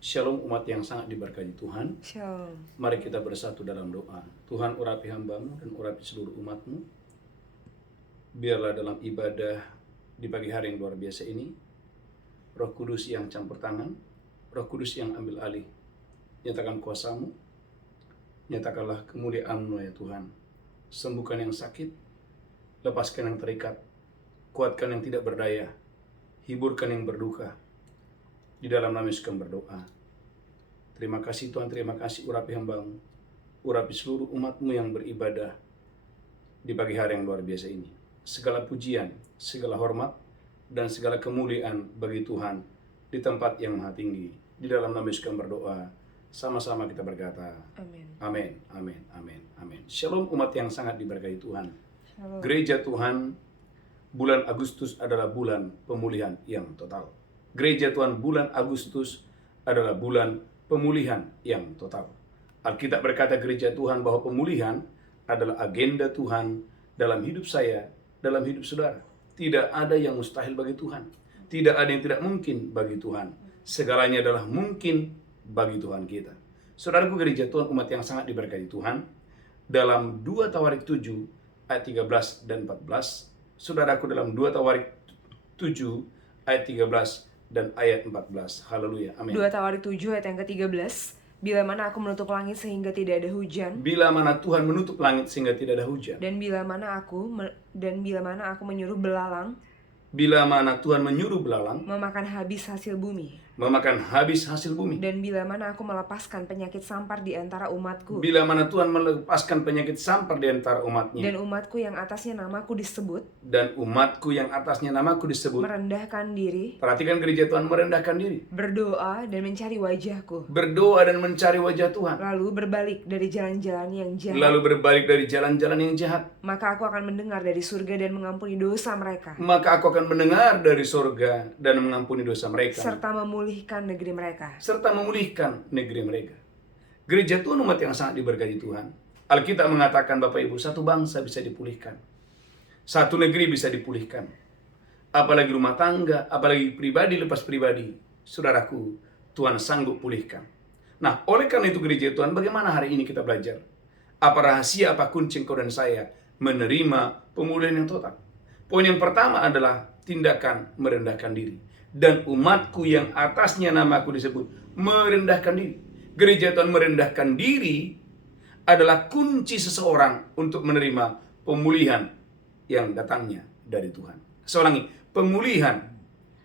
Shalom umat yang sangat diberkati Tuhan. Shalom. Mari kita bersatu dalam doa. Tuhan, urapi hamba-Mu dan urapi seluruh umat-Mu. Biarlah dalam ibadah di pagi hari yang luar biasa ini, Roh Kudus yang campur tangan, Roh Kudus yang ambil alih. Nyatakan kuasa-Mu, nyatakanlah kemuliaan-Mu ya Tuhan. Sembuhkan yang sakit, lepaskan yang terikat, kuatkan yang tidak berdaya, hiburkan yang berduka. Di dalam nama Yesus kami berdoa. Terima kasih Tuhan, terima kasih urapi hamba-Mu, urapi seluruh umat-Mu yang beribadah di pagi hari yang luar biasa ini. Segala pujian, segala hormat, dan segala kemuliaan bagi Tuhan di tempat yang maha tinggi. Di dalam nama Yesus kami berdoa. Sama-sama kita berkata, Amin. amin, amin, amin, amin. Shalom umat yang sangat diberkati Tuhan. Shalom. Gereja Tuhan, bulan Agustus adalah bulan pemulihan yang total. Gereja Tuhan, bulan Agustus adalah bulan pemulihan yang total. Alkitab berkata gereja Tuhan bahwa pemulihan adalah agenda Tuhan dalam hidup saya, dalam hidup saudara. Tidak ada yang mustahil bagi Tuhan. Tidak ada yang tidak mungkin bagi Tuhan. Segalanya adalah mungkin bagi Tuhan kita. Saudaraku, gereja Tuhan, umat yang sangat diberkati Tuhan, dalam 2 Tawarik 7 ayat 13 dan 14, saudaraku, dalam 2 Tawarik 7 ayat 13 dan ayat 14. Haleluya. Amin. 2 Tawarik 7 ayat yang ke-13. Bila mana aku menutup langit sehingga tidak ada hujan, Bila mana Tuhan menutup langit sehingga tidak ada hujan, dan bila mana aku menyuruh belalang bila mana Tuhan menyuruh belalang memakan habis hasil bumi, memakan habis hasil bumi, dan bila mana aku melepaskan penyakit sampar di antara umatku, bila mana Tuhan melepaskan penyakit sampar di antara umatnya, dan umatku yang atasnya namaku disebut, dan umatku yang atasnya namaku disebut. merendahkan diri, Perhatikan, gereja Tuhan merendahkan diri, berdoa dan mencari wajahku, berdoa dan mencari wajah Tuhan, lalu berbalik dari jalan-jalan yang jahat, lalu berbalik dari jalan-jalan yang jahat, maka aku akan mendengar dari surga dan mengampuni dosa mereka, maka aku akan mendengar dari surga dan mengampuni dosa mereka, serta memulihkan negeri mereka. mereka. Gereja Tuhan, umat yang sangat diberkati Tuhan. Alkitab mengatakan, Bapak Ibu, satu bangsa bisa dipulihkan, satu negeri bisa dipulihkan, apalagi rumah tangga, apalagi pribadi lepas pribadi. Saudaraku, Tuhan sanggup pulihkan. Nah, oleh karena itu gereja Tuhan, bagaimana hari ini kita belajar? Apa rahasia, apa kunci engkau dan saya menerima pemulihan yang total? Poin yang pertama adalah tindakan merendahkan diri. Dan umatku yang atasnya namaku disebut merendahkan diri. Gereja Tuhan merendahkan diri adalah kunci seseorang untuk menerima pemulihan yang datangnya dari Tuhan. Seorang pemulihan,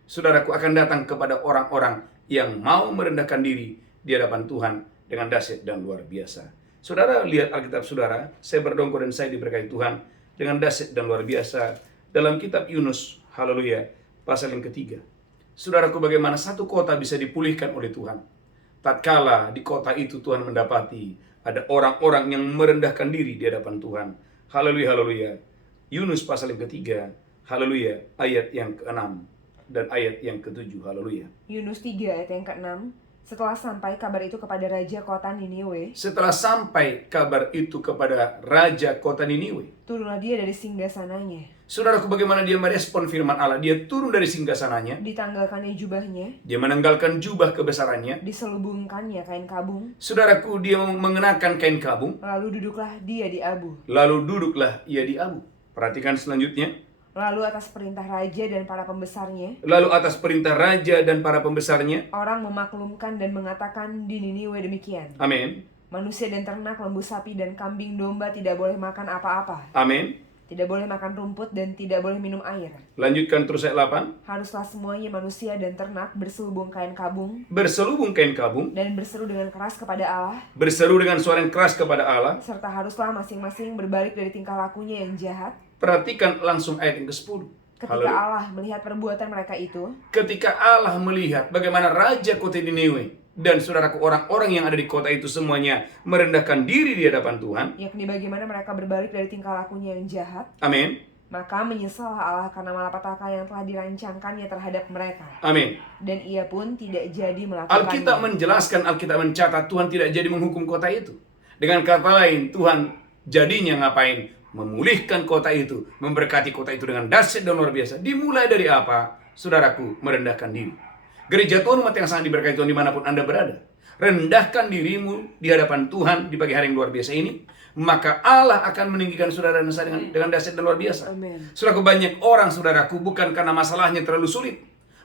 saudaraku, akan datang kepada orang-orang yang mau merendahkan diri di hadapan Tuhan dengan dahsyat dan luar biasa. Saudara lihat Alkitab saudara, saya berdongkol dan saya diberkati Tuhan dengan dahsyat dan luar biasa dalam kitab Yunus, haleluya, pasal yang ketiga. Saudaraku, bagaimana satu kota bisa dipulihkan oleh Tuhan tatkala di kota itu Tuhan mendapati ada orang-orang yang merendahkan diri di hadapan Tuhan. Haleluya, haleluya. Yunus pasal yang ketiga, haleluya, ayat yang ke-6 dan ayat yang ke-7, haleluya. Yunus 3 ayat yang ke-6. Setelah sampai kabar itu kepada raja kota Niniwe, Setelah sampai kabar itu kepada raja kota Niniwe, turunlah dia dari singgasananya, saudaraku, bagaimana dia merespon firman Allah? Dia turun dari singgasananya, ditanggalkannya jubahnya, dia menanggalkan jubah kebesarannya. diselubungkannya kain kabung, Saudaraku, dia mengenakan kain kabung, lalu duduklah dia di abu. lalu duduklah ia di abu. Perhatikan selanjutnya. Lalu atas perintah raja dan para pembesarnya, Lalu atas perintah raja dan para pembesarnya, orang memaklumkan dan mengatakan di Niniwe demikian. amin, Manusia dan ternak, lembu sapi dan kambing domba tidak boleh makan apa-apa, amin. tidak boleh makan rumput dan tidak boleh minum air. Lanjutkan terus ayat 8. Haruslah semuanya manusia dan ternak berselubung kain kabung Berselubung kain kabung, dan berseru dengan keras kepada Allah, berseru dengan suara yang keras kepada Allah. serta haruslah masing-masing berbalik dari tingkah lakunya yang jahat. Perhatikan langsung ayat yang ke-10. Ketika Allah melihat perbuatan mereka itu, Ketika Allah melihat bagaimana raja kota Niniwe dan saudaraku, orang-orang yang ada di kota itu semuanya merendahkan diri di hadapan Tuhan, yakni bagaimana mereka berbalik dari tingkah lakunya yang jahat, amin, maka menyesallah Allah karena malapetaka yang telah dirancangkannya terhadap mereka. amin. Dan ia pun tidak jadi Alkitab melakukannya. menjelaskan, Alkitab mencatat Tuhan tidak jadi menghukum kota itu. Dengan kata lain, Tuhan jadinya ngapain? Memulihkan kota itu, memberkati kota itu dengan dahsyat dan luar biasa. Dimulai dari apa? Saudaraku, merendahkan diri. Gereja Tuhan, umat yang sangat diberkati Tuhan dimanapun Anda berada, rendahkan dirimu di hadapan Tuhan di pagi hari yang luar biasa ini, maka Allah akan meninggikan saudara dan saya dengan dahsyat dan luar biasa. Amin. Saudaraku, banyak orang, saudaraku, bukan karena masalahnya terlalu sulit,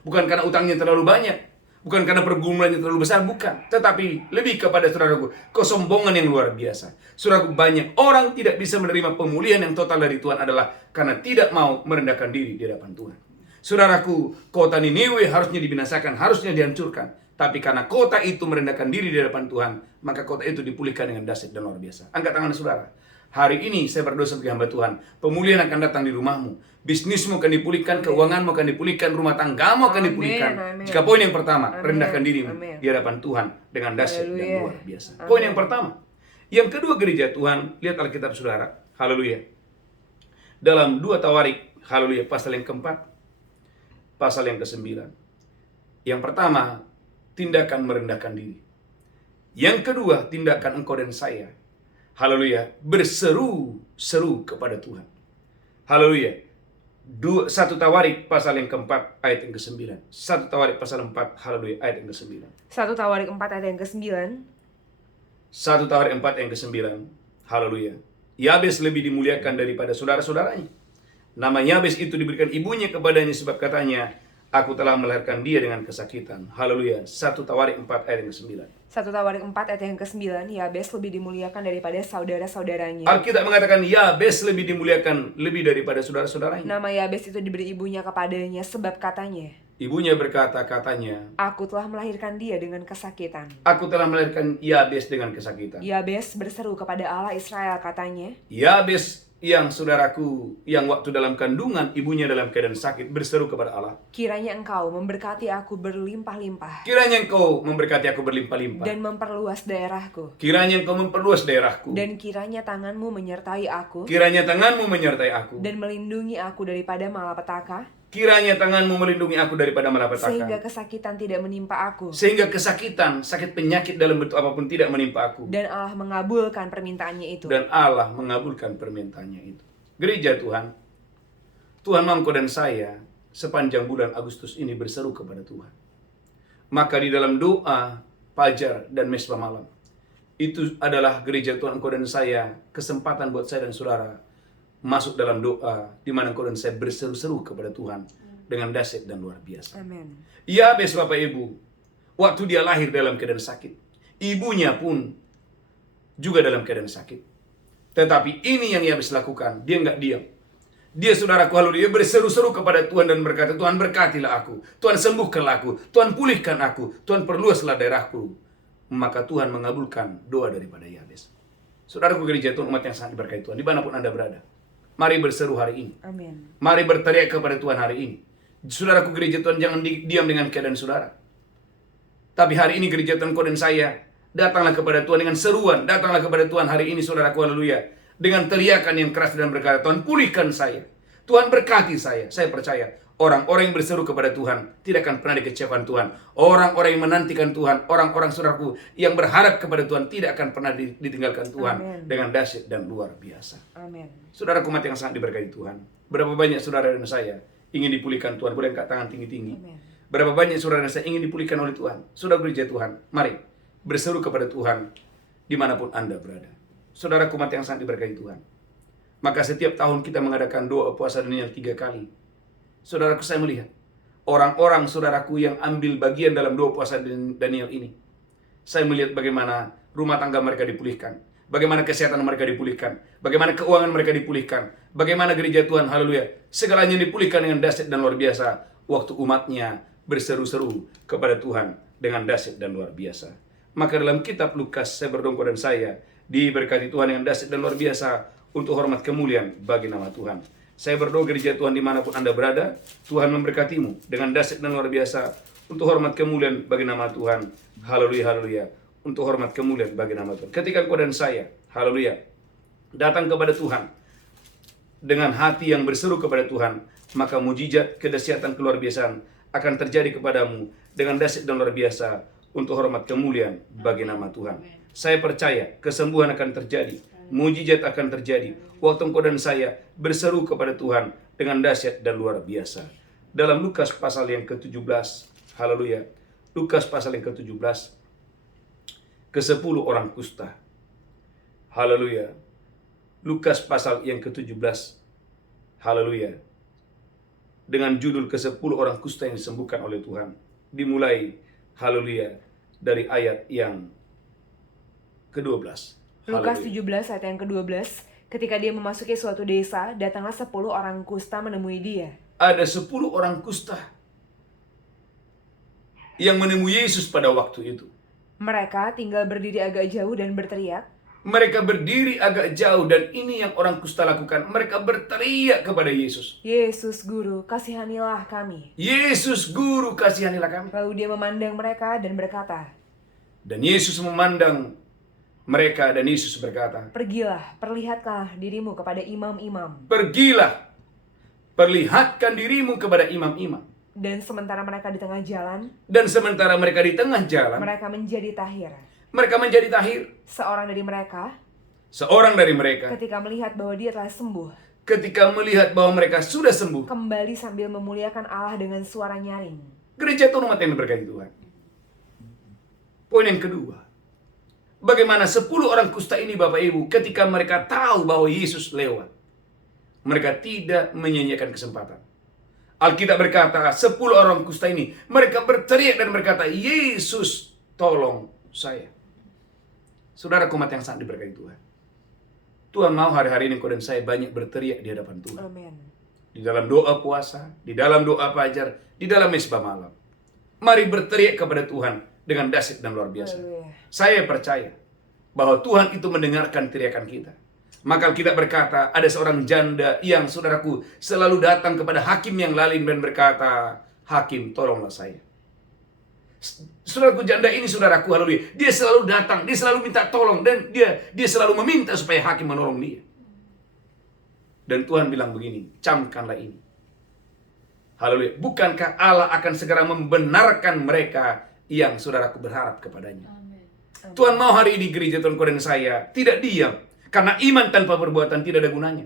bukan karena utangnya terlalu banyak, bukan karena pergumulannya terlalu besar, bukan. Tetapi lebih kepada, saudaraku, kesombongan yang luar biasa. Saudaraku, banyak orang tidak bisa menerima pemulihan yang total dari Tuhan adalah karena tidak mau merendahkan diri di hadapan Tuhan. Saudaraku, kota Niniwe harusnya dibinasakan, harusnya dihancurkan. Tapi karena kota itu merendahkan diri di hadapan Tuhan, maka kota itu dipulihkan dengan dahsyat dan luar biasa. Angkat tangan saudara. Hari ini saya berdoa sebagai hamba Tuhan, pemulihan akan datang di rumahmu. Bisnismu akan dipulihkan, keuanganmu akan dipulihkan, rumah tanggamu akan dipulihkan. Amin. Jika poin yang pertama, Amin. rendahkan dirimu Amin. di hadapan Tuhan dengan dahsyat dan Haleluya. luar biasa. Amin. Poin yang pertama. Yang kedua, gereja Tuhan, lihat Alkitab saudara. Haleluya. Dalam 2 Tawarik, haleluya, pasal yang keempat, pasal yang ke-9. Yang pertama, tindakan merendahkan diri. Yang kedua, tindakan engkau dan saya, haleluya, berseru-seru kepada Tuhan. Haleluya. 1 Tawarik pasal yang keempat ayat yang ke-9. 1 Tawarik pasal 4, haleluya, ayat yang ke-9. 1 Tawarik 4 ayat yang ke-9. 1 Tawarik 4 yang ke-9, haleluya. Yabes lebih dimuliakan daripada saudara-saudaranya. Nama Yabes itu diberikan ibunya kepadanya sebab katanya, aku telah melahirkan dia dengan kesakitan. Haleluya. 1 Tawarik 4 ayat yang ke-9. 1 Tawarik 4 ayat yang ke-9, Yabes lebih dimuliakan daripada saudara-saudaranya. Alkitab mengatakan Yabes lebih dimuliakan lebih daripada saudara-saudaranya. Nama Yabes itu diberi ibunya kepadanya sebab katanya, Ibunya berkata, katanya, aku telah melahirkan dia dengan kesakitan. aku telah melahirkan Yabes dengan kesakitan. Yabes berseru kepada Allah Israel katanya, Yabes yang saudaraku, yang waktu dalam kandungan ibunya dalam keadaan sakit, berseru kepada Allah, kiranya engkau memberkati aku berlimpah-limpah kiranya engkau memberkati aku berlimpah-limpah, dan memperluas daerahku, kiranya engkau memperluas daerahku, dan kiranya tanganmu menyertai aku kiranya tanganmu menyertai aku, dan melindungi aku daripada malapetaka, kiranya tanganmu melindungi aku daripada sehingga malapetaka, kesakitan tidak menimpa aku, sehingga kesakitan, sakit penyakit dalam bentuk apapun tidak menimpa aku. dan Allah mengabulkan permintaannya itu. Dan Allah mengabulkan permintaannya itu. Gereja Tuhan, Tuhan mau engkau dan saya sepanjang bulan Agustus ini berseru kepada Tuhan. Maka di dalam doa Fajar dan Mesbah malam, itu adalah gereja Tuhan, engkau dan saya, kesempatan buat saya dan saudara masuk dalam doa di mana engkau dan saya berseru-seru kepada Tuhan dengan dahsyat dan luar biasa. Amin. Yabes, Bapak Ibu, waktu dia lahir dalam keadaan sakit, ibunya pun juga dalam keadaan sakit. Tetapi ini yang Yabes lakukan, dia nggak diam. Dia, saudaraku, haleluya, berseru-seru kepada Tuhan dan berkata, Tuhan berkatilah aku, Tuhan sembuhkanlah aku, Tuhan pulihkan aku, Tuhan perluaslah daerahku. Maka Tuhan mengabulkan doa daripada Yabes. Saudaraku, gereja Tuhan, umat yang sangat diberkati Tuhan, dimanapun Anda berada, mari berseru hari ini. Amin. Mari berteriak kepada Tuhan hari ini. Saudaraku, gereja Tuhan, jangan diam dengan keadaan saudara. Tapi hari ini gereja Tuhan, kau dan saya, datanglah kepada Tuhan dengan seruan. Datanglah kepada Tuhan hari ini, saudaraku, haleluya, dengan teriakan yang keras dan berkata, Tuhan pulihkan saya, Tuhan berkati saya. Saya percaya orang-orang yang berseru kepada Tuhan tidak akan pernah dikecewakan Tuhan. Orang-orang yang menantikan Tuhan, orang-orang, saudaraku, yang berharap kepada Tuhan tidak akan pernah ditinggalkan Tuhan. Amin. Dengan dahsyat dan luar biasa. Amin. Saudaraku, umat yang sangat diberkati Tuhan, berapa banyak saudara dan saya ingin dipulihkan Tuhan? Boleh angkat tangan tinggi-tinggi. Amin. Berapa banyak saudara dan saya ingin dipulihkan oleh Tuhan? Saudara gereja Tuhan, mari berseru kepada Tuhan dimanapun Anda berada. Saudaraku, umat yang sangat diberkati Tuhan, maka setiap tahun kita mengadakan doa puasa Daniel 3 kali. Saudaraku, saya melihat orang-orang saudaraku yang ambil bagian dalam doa puasa Daniel ini. Saya melihat bagaimana rumah tangga mereka dipulihkan, bagaimana kesehatan mereka dipulihkan, bagaimana keuangan mereka dipulihkan, bagaimana gereja Tuhan, haleluya, segalanya dipulihkan dengan dahsyat dan luar biasa. Waktu umatnya berseru-seru kepada Tuhan dengan dahsyat dan luar biasa. Maka dalam kitab Lukas, saya berdoa dan saya diberkati Tuhan dengan dahsyat dan luar biasa untuk hormat kemuliaan bagi nama Tuhan. Saya berdoa gereja Tuhan dimanapun Anda berada, Tuhan memberkatimu dengan dahsyat dan luar biasa untuk hormat kemuliaan bagi nama Tuhan. Haleluya, haleluya. Untuk hormat kemuliaan bagi nama Tuhan. Ketika engkau dan saya, haleluya, datang kepada Tuhan dengan hati yang berseru kepada Tuhan, maka mujizat, kedahsyatan, keluar biasaan akan terjadi kepadamu dengan dahsyat dan luar biasa untuk hormat kemuliaan bagi nama Tuhan. Saya percaya kesembuhan akan terjadi, mujizat akan terjadi waktu engkau dan saya berseru kepada Tuhan dengan dahsyat dan luar biasa. Dalam Lukas pasal yang ke-17, Haleluya. Lukas pasal yang ke-17. ke-10 orang kusta. Haleluya. Lukas pasal yang ke-17. Haleluya. Dengan judul ke-10 orang kusta yang disembuhkan oleh Tuhan. Dimulai, haleluya, dari ayat yang ke-12. Lukas Haleluya. 17 ayat yang ke-12. Ketika dia memasuki suatu desa, datanglah 10 orang kusta menemui dia. Ada 10 orang kusta yang menemui Yesus pada waktu itu. Mereka tinggal berdiri agak jauh dan berteriak, Mereka berdiri agak jauh dan ini yang orang kusta lakukan. Mereka berteriak kepada Yesus. "Yesus Guru, kasihanilah kami." Yesus Guru, kasihanilah kami. Lalu dia memandang mereka dan berkata, Dan Yesus memandang mereka dan Yesus berkata, "Pergilah, perlihatkanlah dirimu kepada imam-imam." Pergilah, perlihatkan dirimu kepada imam-imam. Dan sementara mereka di tengah jalan, Dan sementara mereka di tengah jalan, mereka menjadi tahir. mereka menjadi tahir. Seorang dari mereka, Seorang dari mereka, ketika melihat bahwa dia telah sembuh, ketika melihat bahwa mereka sudah sembuh, kembali sambil memuliakan Allah dengan suara nyaring. gereja Tuhan umat yang diberkati Tuhan. Poin yang kedua, bagaimana 10 orang kusta ini Bapak Ibu, ketika mereka tahu bahwa Yesus lewat, mereka tidak menyia-nyiakan kesempatan. Alkitab berkata, 10 orang kusta ini, mereka berteriak dan berkata, Yesus, tolong saya. Saudara umat yang sangat diberkati Tuhan. Tuhan mau hari-hari ini kau dan saya banyak berteriak di hadapan Tuhan. Amin. Di dalam doa puasa, di dalam doa fajar, di dalam mesbah malam. Mari berteriak kepada Tuhan dengan dahsyat dan luar biasa. Haleluya. Saya percaya bahwa Tuhan itu mendengarkan teriakan kita. Maka kita berkata, ada seorang janda yang saudaraku selalu datang kepada hakim yang lalim dan berkata, Hakim, tolonglah saya. Saudaraku, janda ini saudaraku, haleluya, dia selalu datang, dia selalu minta tolong, dan dia selalu meminta supaya hakim menolong dia. Dan Tuhan bilang begini, camkanlah ini. Haleluya, bukankah Allah akan segera membenarkan mereka yang saudaraku berharap kepadanya. Amin. Tuhan mau hari ini gereja Tuhan kau dan saya tidak diam. Karena iman tanpa perbuatan tidak ada gunanya.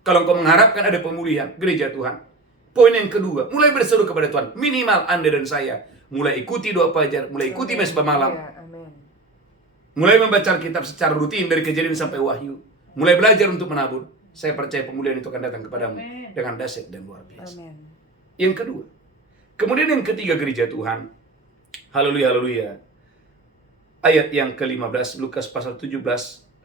Kalau engkau mengharapkan ada pemulihan, gereja Tuhan. Poin yang kedua, mulai berseru kepada Tuhan. Minimal Anda dan saya mulai ikuti doa fajar, mulai ikuti mesbah malam. Ya, amin. Mulai membaca Alkitab secara rutin dari Kejadian sampai Wahyu. Mulai belajar untuk menabur. Saya percaya pemulihan itu akan datang kepadamu Amin. dengan dahsyat dan luar biasa. Amin. Yang kedua. Kemudian yang ketiga gereja Tuhan. Haleluya, haleluya. Ayat yang ke-15, Lukas pasal 17.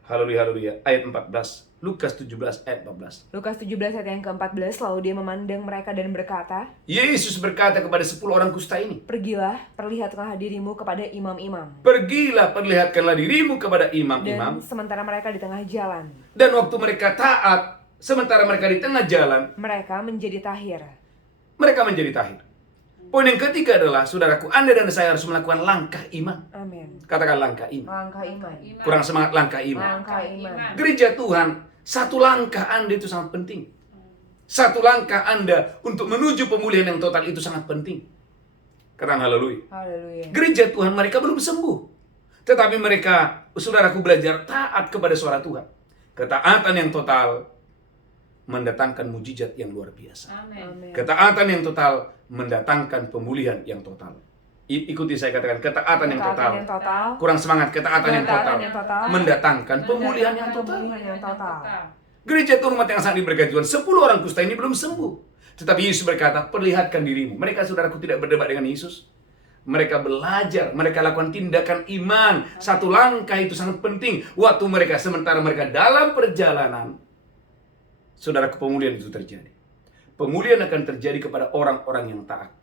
Haleluya, haleluya. Ayat 14. Lukas 17 ayat 14. Lukas 17 ayat yang ke-14, lalu dia memandang mereka dan berkata, Yesus berkata kepada 10 orang kusta ini, "Pergilah, perlihatkanlah dirimu kepada imam-imam." Pergilah, perlihatkanlah dirimu kepada Dan imam-imam. sementara mereka di tengah jalan, Dan waktu mereka taat, sementara mereka di tengah jalan, mereka menjadi tahir. mereka menjadi tahir. Poin yang ketiga adalah, saudaraku, Anda dan saya harus melakukan langkah iman. Amin. Katakan langkah iman. Langkah iman. Kurang semangat langkah iman. Langkah iman. Gereja Tuhan, satu langkah Anda itu sangat penting. Satu langkah Anda untuk menuju pemulihan yang total itu sangat penting. Katakan haleluya. Haleluya. Gereja Tuhan mereka belum sembuh. Tetapi mereka, saudaraku, belajar taat kepada suara Tuhan. Ketaatan yang total mendatangkan mujizat yang luar biasa. Amin. Amin. Ketaatan yang total mendatangkan pemulihan yang total. Ikuti saya katakan, ketaatan yang total. Ketaatan yang total. Kurang semangat, ketaatan yang total. Ketaatan yang total. Mendatangkan pemulihan yang total. Pemulihan yang total. Gereja Tuhan umat yang sangat diberkati Tuhan, 10 orang kusta ini belum sembuh. Tetapi Yesus berkata, perlihatkan dirimu. Mereka, saudaraku, tidak berdebat dengan Yesus. Mereka belajar, mereka lakukan tindakan iman. Satu langkah itu sangat penting. Waktu mereka, sementara mereka dalam perjalanan, saudaraku, pemulihan itu terjadi. Pemulihan akan terjadi kepada orang-orang yang taat.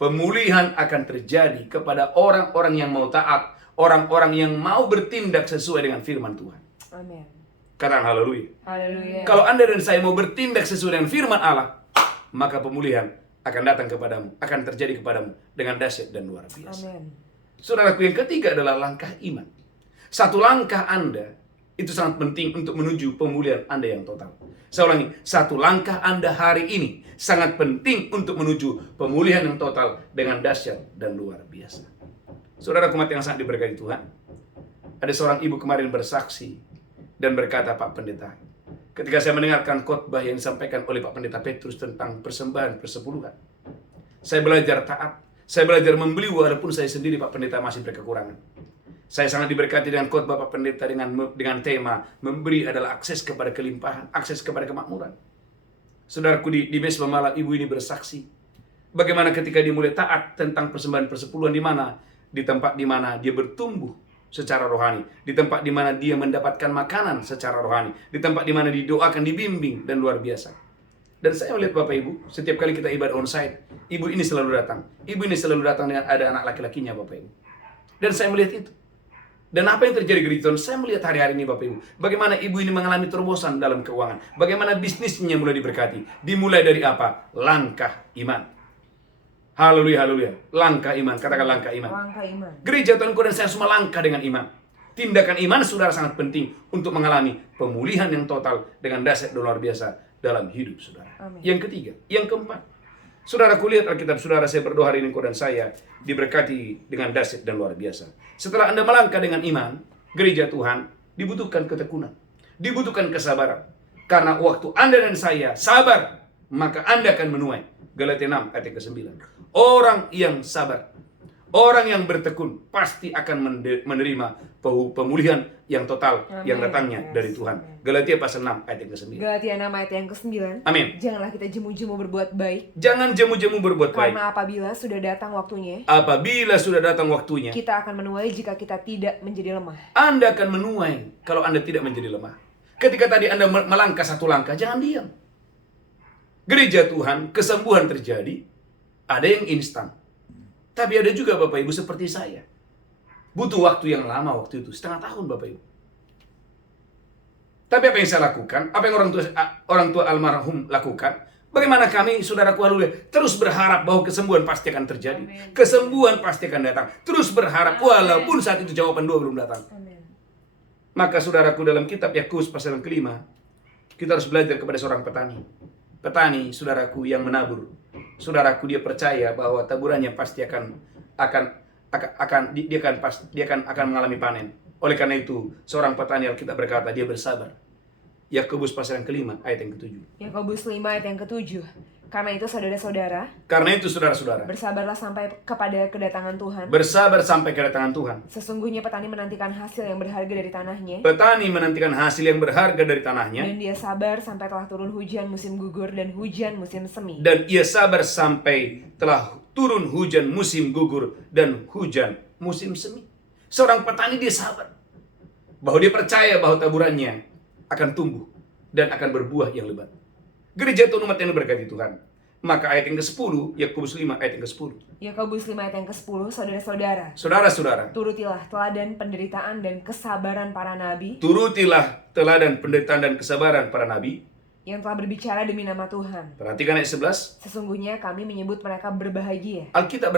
Pemulihan akan terjadi kepada orang-orang yang mau taat. Orang-orang yang mau bertindak sesuai dengan firman Tuhan. Amin. Katakan haleluya. Haleluya. Kalau Anda dan saya mau bertindak sesuai dengan firman Allah, maka pemulihan akan datang kepadamu, akan terjadi kepadamu dengan dahsyat dan luar biasa. Amin. Saudaraku, yang ketiga adalah langkah iman. Satu langkah Anda itu sangat penting untuk menuju pemulihan Anda yang total. Saya ulangi, satu langkah Anda hari ini sangat penting untuk menuju pemulihan yang total dengan dahsyat dan luar biasa. Saudara umat yang sangat diberkati Tuhan, ada seorang ibu kemarin bersaksi dan berkata, Pak Pendeta, ketika saya mendengarkan khotbah yang disampaikan oleh Pak Pendeta Petrus tentang persembahan persepuluhan, saya belajar taat, Saya belajar membeli walaupun saya sendiri Pak Pendeta masih berkekurangan. Saya sangat diberkati dengan khotbah Pak Pendeta dengan tema memberi adalah akses kepada kelimpahan, akses kepada kemakmuran. Saudaraku di mesbah malam ibu ini bersaksi bagaimana ketika dia mulai taat tentang persembahan persepuluhan di tempat di mana dia bertumbuh secara rohani, di tempat di mana dia mendapatkan makanan secara rohani, di tempat di mana didoakan, dibimbing dan luar biasa. Dan saya melihat Bapak Ibu, setiap kali kita ibadah onsite, ibu ini selalu datang. Ibu ini selalu datang dengan ada anak laki-lakinya Bapak Ibu. Dan saya melihat itu. Dan apa yang terjadi di Grijeton, saya melihat hari-hari ini Bapak Ibu. Bagaimana ibu ini mengalami terobosan dalam keuangan. Bagaimana bisnisnya mulai diberkati. Dimulai dari apa? Langkah iman. Haleluya, haleluya. Langkah iman, katakan langkah iman. Langkah iman. Gereja Tuhanku dan saya semua langkah dengan iman. Tindakan iman saudara sangat penting untuk mengalami pemulihan yang total dengan dahsyat dan luar biasa dalam hidup saudara. Amin. Yang ketiga, yang keempat. Saudara kulihat Alkitab saudara, saya berdoa hari ini kau dan saya diberkati dengan dahsyat dan luar biasa. Setelah Anda melangkah dengan iman, gereja Tuhan dibutuhkan ketekunan, dibutuhkan kesabaran. Karena waktu Anda dan saya sabar, maka Anda akan menuai. Galatia 6 ayat ke-9. Orang yang sabar, orang yang bertekun pasti akan menerima pemulihan yang total. Amin. Yang datangnya dari Tuhan. Galatia pasal 6 ayat yang ke-9. Galatia 6 ayat yang ke-9. Amin. Janganlah kita jemu-jemu berbuat baik, Jangan jemu-jemu berbuat baik. karena apabila sudah datang waktunya, Apabila sudah datang waktunya, kita akan menuai jika kita tidak menjadi lemah. Anda akan menuai kalau Anda tidak menjadi lemah. Ketika tadi Anda melangkah satu langkah, jangan diam. Gereja Tuhan, kesembuhan terjadi, ada yang instan. Tapi ada juga Bapak Ibu seperti saya. Butuh waktu yang lama waktu itu, setengah tahun Bapak Ibu. Tapi apa yang saya lakukan, apa yang orang tua almarhum lakukan, bagaimana kami, saudaraku haleluya, terus berharap bahwa kesembuhan pasti akan terjadi. Amin. Kesembuhan pasti akan datang. Terus berharap, walaupun saat itu jawaban doa belum datang. Amin. Maka saudaraku dalam kitab Yakobus pasal yang kelima, kita harus belajar kepada seorang petani. Petani, saudaraku yang menabur. Saudaraku dia percaya bahwa taburannya pasti akan mengalami panen. Oleh karena itu, seorang petani Alkitab berkata dia bersabar. Yakobus pasal yang kelima ayat yang ke-7. Yakobus 5 ayat yang ke-7. Karena itu saudara-saudara, Karena itu saudara-saudara, bersabarlah sampai kepada kedatangan Tuhan. bersabar sampai kedatangan Tuhan. Sesungguhnya petani menantikan hasil yang berharga dari tanahnya, Petani menantikan hasil yang berharga dari tanahnya, dan dia sabar sampai telah turun hujan musim gugur dan hujan musim semi. dan ia sabar sampai telah turun hujan musim gugur dan hujan musim semi. Seorang petani dia sabar, bahwa dia percaya bahwa taburannya akan tumbuh dan akan berbuah yang lebat. Gereja Tuhan umat yang berkati Tuhan. Maka ayat yang ke-10, Yakobus 5 ayat yang ke-10. Yakobus 5 ayat yang ke-10, saudara-saudara, Saudara-saudara, turutilah teladan penderitaan dan kesabaran para nabi turutilah teladan penderitaan dan kesabaran para nabi. yang telah berbicara demi nama Tuhan. Perhatikan ayat 11. Sesungguhnya kami menyebut mereka berbahagia, Alkitab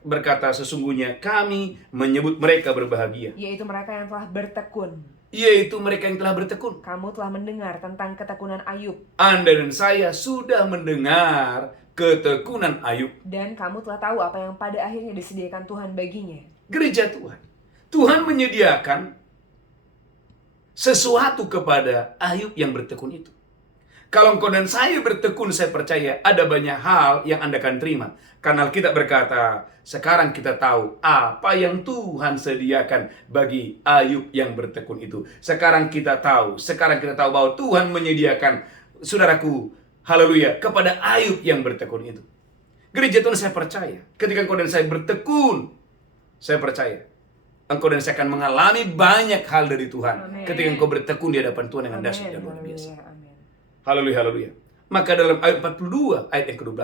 berkata sesungguhnya kami menyebut mereka berbahagia, yaitu mereka yang telah bertekun. yaitu mereka yang telah bertekun. Kamu telah mendengar tentang ketekunan Ayub, Anda dan saya sudah mendengar ketekunan Ayub. dan kamu telah tahu apa yang pada akhirnya disediakan Tuhan baginya. Gereja Tuhan, Tuhan menyediakan sesuatu kepada Ayub yang bertekun itu. Kalau engkau dan saya bertekun, saya percaya ada banyak hal yang Anda akan terima. Karena Alkitab berkata, sekarang kita tahu apa yang Tuhan sediakan bagi Ayub yang bertekun itu. Sekarang kita tahu bahwa Tuhan menyediakan, saudaraku, haleluya, kepada Ayub yang bertekun itu. Gereja Tuhan, saya percaya, ketika engkau dan saya bertekun, saya percaya, engkau dan saya akan mengalami banyak hal dari Tuhan. Amin. Ketika engkau bertekun di hadapan Tuhan dengan dahsyat dan luar Haleluya, biasa. amin. Haleluya, haleluya. Maka dalam ayat 42, ayat yang ke-12,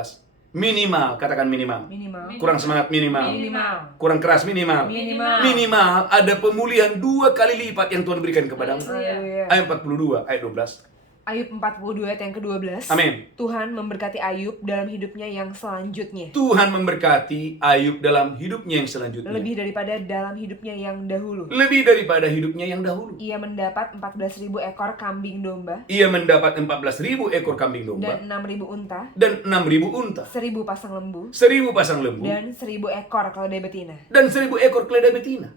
minimal, katakan minimal. Minimal. Kurang semangat minimal. Minimal. Kurang keras minimal. Minimal. Minimal ada pemulihan 2 kali lipat yang Tuhan berikan kepadamu. Haleluya. Ayat 42, ayat 12. Ayub 42 ayat yang ke-12. Amin. Tuhan memberkati Ayub dalam hidupnya yang selanjutnya, Tuhan memberkati Ayub dalam hidupnya yang selanjutnya. lebih daripada dalam hidupnya yang dahulu. Lebih daripada hidupnya yang dahulu. Ia mendapat 14.000 ekor kambing domba Ia mendapat 14.000 ekor kambing domba dan 6.000 unta, dan 6.000 unta, 1.000 pasang lembu, 1.000 pasang lembu, dan 1.000 ekor keledai betina. dan 1.000 ekor keledai betina.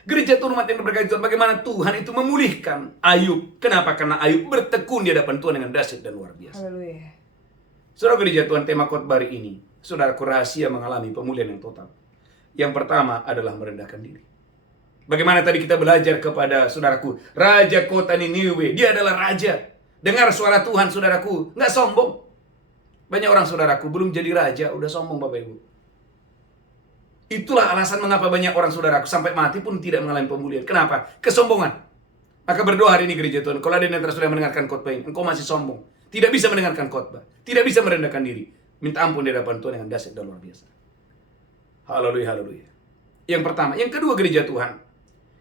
Gereja Tuhan umat yang berkati Tuhan, bagaimana Tuhan itu memulihkan Ayub. Kenapa? Karena Ayub bertekun di hadapan Tuhan dengan dahsyat dan luar biasa. Haleluya. Saudara gereja Tuhan, tema khotbah hari ini, saudaraku, rahasia mengalami pemulihan yang total. Yang pertama adalah merendahkan diri. Bagaimana tadi kita belajar kepada saudaraku, Raja kota Niniwe, dia adalah raja. Dengar suara Tuhan, saudaraku, nggak sombong. Banyak orang, saudaraku, belum jadi raja, udah sombong, Bapak Ibu. Itulah alasan mengapa banyak orang, saudaraku, sampai mati pun tidak mengalami pemulihan. Kenapa? Kesombongan. Maka berdoa hari ini gereja Tuhan, kalau ada yang sudah mendengarkan khotbah ini, engkau masih sombong, tidak bisa mendengarkan khotbah, tidak bisa merendahkan diri, minta ampun di hadapan Tuhan dengan dahsyat dan luar biasa. Haleluya, haleluya. Yang pertama. Yang kedua, gereja Tuhan,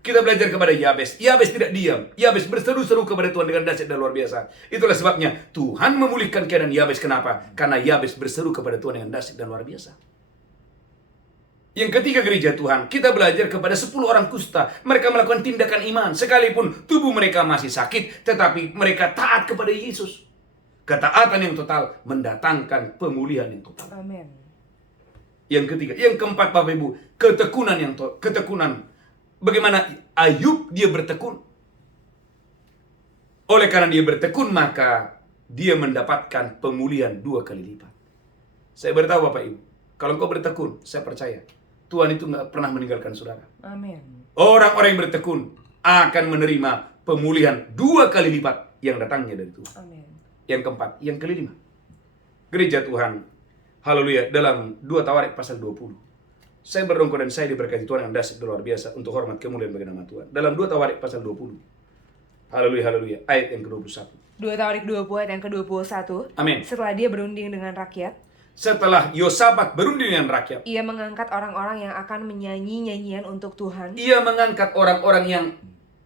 kita belajar kepada Yabes. Yabes tidak diam. Yabes berseru-seru kepada Tuhan dengan dahsyat dan luar biasa. Itulah sebabnya Tuhan memulihkan keadaan Yabes. Kenapa? Karena Yabes berseru kepada Tuhan dengan dahsyat dan luar biasa. Yang ketiga, gereja Tuhan, kita belajar kepada 10 orang kusta. Mereka melakukan tindakan iman. Sekalipun tubuh mereka masih sakit, tetapi mereka taat kepada Yesus. Ketaatan yang total mendatangkan pemulihan yang total. Amin. Yang ketiga. Yang keempat, Bapak Ibu, ketekunan ketekunan. Bagaimana Ayub dia bertekun. Oleh karena dia bertekun, maka dia mendapatkan pemulihan 2 kali lipat. Saya beritahu Bapak Ibu, kalau engkau bertekun, saya percaya Tuhan itu nggak pernah meninggalkan saudara. Amin. Orang-orang yang bertekun akan menerima pemulihan 2 kali lipat yang datangnya dari Tuhan. Amin. Yang keempat, yang kelima, gereja Tuhan, haleluya, dalam 2 Tawarik pasal 20. Saya berdoa dan saya diberkati Tuhan yang dahsyat luar biasa untuk hormat kemuliaan bagi nama Tuhan. Dalam 2 Tawarik pasal 20. Haleluya, haleluya, ayat yang ke-21. 2 Tawarik 20 ayat yang ke-21. Amin. Setelah dia berunding dengan rakyat, Setelah Yosafat berunding dengan rakyat, ia mengangkat orang-orang yang akan menyanyi nyanyian untuk Tuhan ia mengangkat orang-orang yang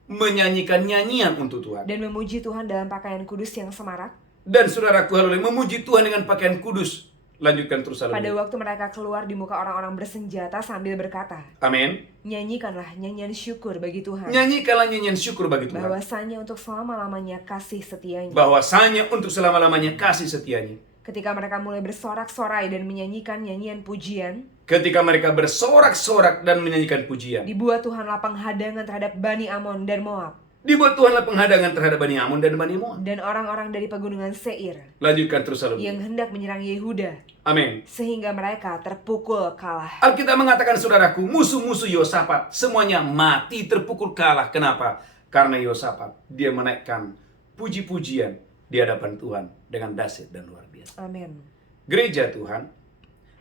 menyanyikan nyanyian untuk Tuhan. dan memuji Tuhan dalam pakaian kudus yang semarak. Dan saudaraku, haleluya, memuji Tuhan dengan pakaian kudus. Lanjutkan terus, Pada haleluya. waktu mereka keluar di muka orang-orang bersenjata sambil berkata, Amin. nyanyikanlah nyanyian syukur bagi Tuhan. Nyanyikanlah nyanyian syukur bagi Tuhan. Bahwasanya untuk selama-lamanya kasih setianya. Bahwasanya untuk selama-lamanya kasih setianya. Ketika mereka mulai bersorak-sorai dan menyanyikan nyanyian pujian, Ketika mereka bersorak-sorak dan menyanyikan pujian, dibuat Tuhanlah penghadangan terhadap Bani Amon dan Moab, dibuat Tuhanlah penghadangan terhadap Bani Amun dan Bani Moab. dan orang-orang dari pegunungan Seir Lanjutkan terus, haleluya. yang hendak menyerang Yehuda, Amin. sehingga mereka terpukul kalah. Alkitab mengatakan, saudaraku, musuh-musuh Yosafat semuanya mati terpukul kalah. Kenapa? Karena Yosafat dia menaikkan puji-pujian di hadapan Tuhan dengan dahsyat dan luar biasa. Amin. Gereja Tuhan,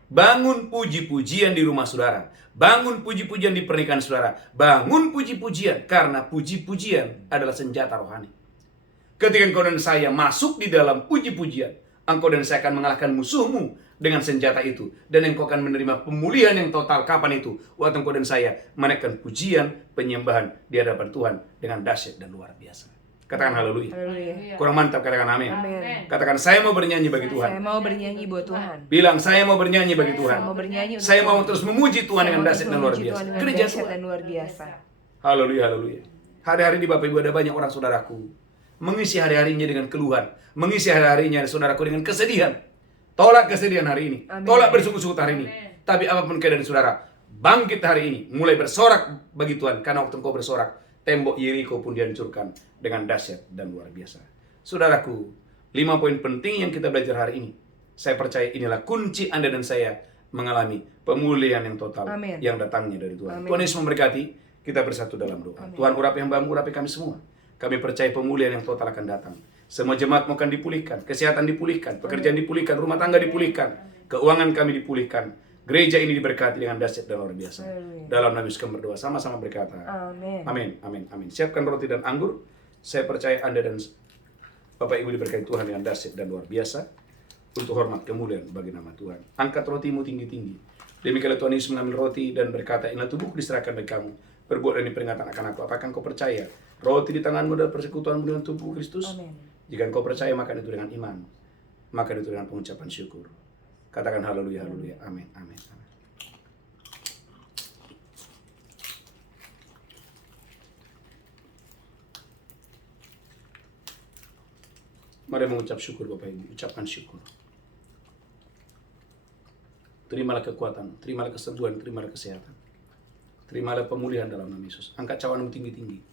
bangun puji-pujian di rumah saudara. Bangun puji-pujian di pernikahan saudara. Bangun puji-pujian, karena puji-pujian adalah senjata rohani. Ketika engkau dan saya masuk di dalam puji-pujian, engkau dan saya akan mengalahkan musuhmu dengan senjata itu. Dan engkau akan menerima pemulihan yang total. Kapan itu? Waktu engkau dan saya menaikkan pujian, penyembahan di hadapan Tuhan dengan dahsyat dan luar biasa. Katakan haleluya. Haleluya. Kurang mantap, katakan amin. Amin. Katakan, saya mau bernyanyi bagi Saya Tuhan. mau bernyanyi buat Tuhan. Bilang, saya mau bernyanyi bagi Saya Tuhan. mau bernyanyi untuk Saya mau Tuhan. terus memuji Tuhan Saya dengan mau dahsyat terus dan luar memuji biasa. Tuhan dengan Gereja dahsyat Tuhan. dan luar biasa. Haleluya, haleluya. Hari-hari di Bapak Ibu ada banyak orang saudaraku mengisi hari-harinya dengan keluhan, mengisi hari-harinya saudaraku dengan kesedihan. Tolak kesedihan hari ini. Amin. Tolak bersuku-suku hari ini. Tapi apapun keadaan saudara, bangkit hari ini, mulai bersorak bagi Tuhan. Karena waktu engkau bersorak, tembok Yeriko pun dihancurkan dengan dahsyat dan luar biasa. Saudaraku, 5 poin penting yang kita belajar hari ini. Saya percaya inilah kunci Anda dan saya mengalami pemulihan yang total. Amin. Yang datangnya dari Tuhan. Amin. Tuhan Yesus memberkati. Kita bersatu dalam doa. Amin. Tuhan, urapi hamba-Mu, urapi kami semua. Kami percaya pemulihan yang total akan datang. Semua jemaat akan dipulihkan, kesehatan dipulihkan, pekerjaan dipulihkan, rumah tangga dipulihkan, keuangan kami dipulihkan. Gereja ini diberkati dengan dahsyat dan luar biasa. Haleluya. Dalam nama Yesus kami berdoa, sama-sama berkata, Amin. amin, amin, amin. Siapkan roti dan anggur. Saya percaya Anda dan Bapak Ibu diberkati Tuhan dengan dahsyat dan luar biasa. Untuk hormat kemuliaan bagi nama Tuhan. Angkat rotimu tinggi-tinggi. Demikianlah Tuhan Yesus mengambil roti dan berkata, inilah tubuhku diserahkan bagi kamu. Berbuat ini peringatan akan aku. Apakah engkau percaya? Roti di tanganmu adalah persekutuanmu dengan tubuh Kristus. Amin. Jika engkau percaya, makan itu dengan iman. Makan itu dengan pengucapan syukur. Katakan haleluya, haleluya. Amin, amin, amin. Mari mengucap syukur Bapak Ibu. Ucapkan syukur. Terimalah kekuatan, terimalah kesembuhan, terimalah kesehatan. Terimalah pemulihan dalam nama Yesus. Angkat cawanmu tinggi-tinggi.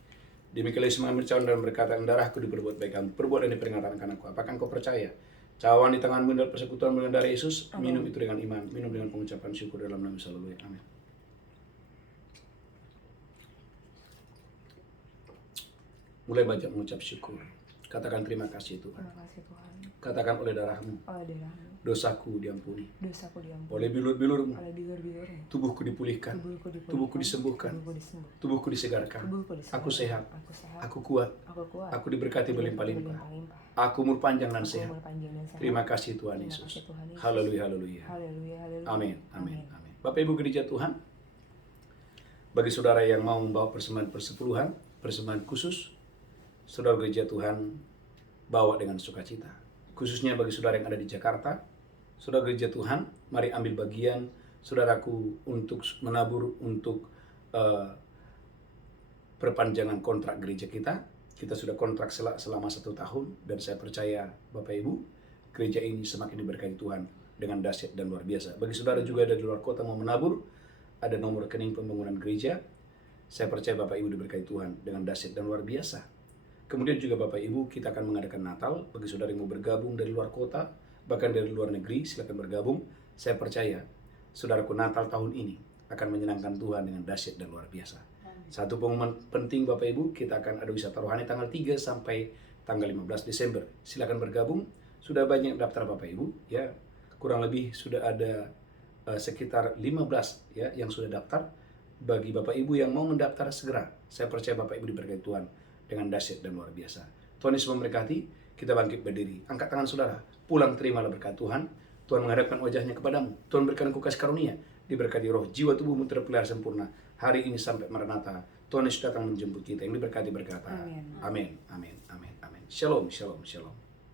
Demikianlah Yesus mengambil cawan dan berkata, darahku diperbuat baik kamu. Perbuat ini peringatan akan aku. Apakah engkau percaya? Cawan di tanganmu dan persekutuan dengan darah Yesus. Amin. Minum itu dengan iman. Minum dengan pengucapan syukur dalam nama Yesus. Haleluya. Amin. Mulai banyak mengucap syukur. Katakan terima kasih Tuhan. Terima kasih Tuhan. Katakan oleh darahmu, Oleh darahmu, dosaku diampuni. dosaku diampuni. Oleh bilur-bilurmu, Oleh bilur-bilurmu, tubuhku dipulihkan. tubuhku dipulihkan. Tubuhku disembuhkan. Tubuhku disembuhkan. Tubuhku disegarkan. Tubuhku disegarkan. Aku sehat. Aku sehat. Aku kuat. Aku kuat. Aku diberkati berlimpah-limpah. Berlimpah-limpah. Aku umur panjang dan Aku sehat. umur panjang dan sehat. Terima kasih Tuhan Terima Yesus. kasih Tuhan Yesus. Haleluya, haleluya. Haleluya, haleluya. Amin, amin, amin. Bapak Ibu gereja Tuhan, bagi saudara yang mau membawa persembahan persepuluhan, persembahan khusus, saudara gereja Tuhan bawa dengan sukacita. Khususnya bagi saudara yang ada di Jakarta, saudara gereja Tuhan, mari ambil bagian saudaraku untuk menabur untuk perpanjangan kontrak gereja kita. Kita sudah kontrak selama 1 tahun dan saya percaya Bapak Ibu, gereja ini semakin diberkati Tuhan dengan dahsyat dan luar biasa. Bagi saudara juga ada di luar kota mau menabur, ada nomor rekening pembangunan gereja. Saya percaya Bapak Ibu diberkati Tuhan dengan dahsyat dan luar biasa. Kemudian juga Bapak Ibu, kita akan mengadakan Natal. Bagi saudara yang mau bergabung dari luar kota, bahkan dari luar negeri, silakan bergabung. Saya percaya, saudaraku, Natal tahun ini akan menyenangkan Tuhan dengan dahsyat dan luar biasa. Satu pengumuman penting Bapak Ibu, kita akan ada wisata rohani tanggal 3 sampai tanggal 15 Desember. Silakan bergabung. Sudah banyak daftar Bapak Ibu, ya. Kurang lebih sudah ada sekitar 15 ya yang sudah daftar. Bagi Bapak Ibu yang mau mendaftar segera. Saya percaya Bapak Ibu diberkati Tuhan dengan dahsyat dan luar biasa. Tuhan Yesus memberkati, kita bangkit berdiri. Angkat tangan saudara, pulang terimalah berkat Tuhan. Tuhan menghadapkan wajahnya kepadamu. Tuhan berikan engkau kasih karunia. Diberkati roh, jiwa tubuhmu terpelihara sempurna. Hari ini sampai Maranatha. Tuhan Yesus datang menjemput kita. Yang diberkati berkata, Amin. amin, amin, amin, amin. Shalom, shalom, shalom.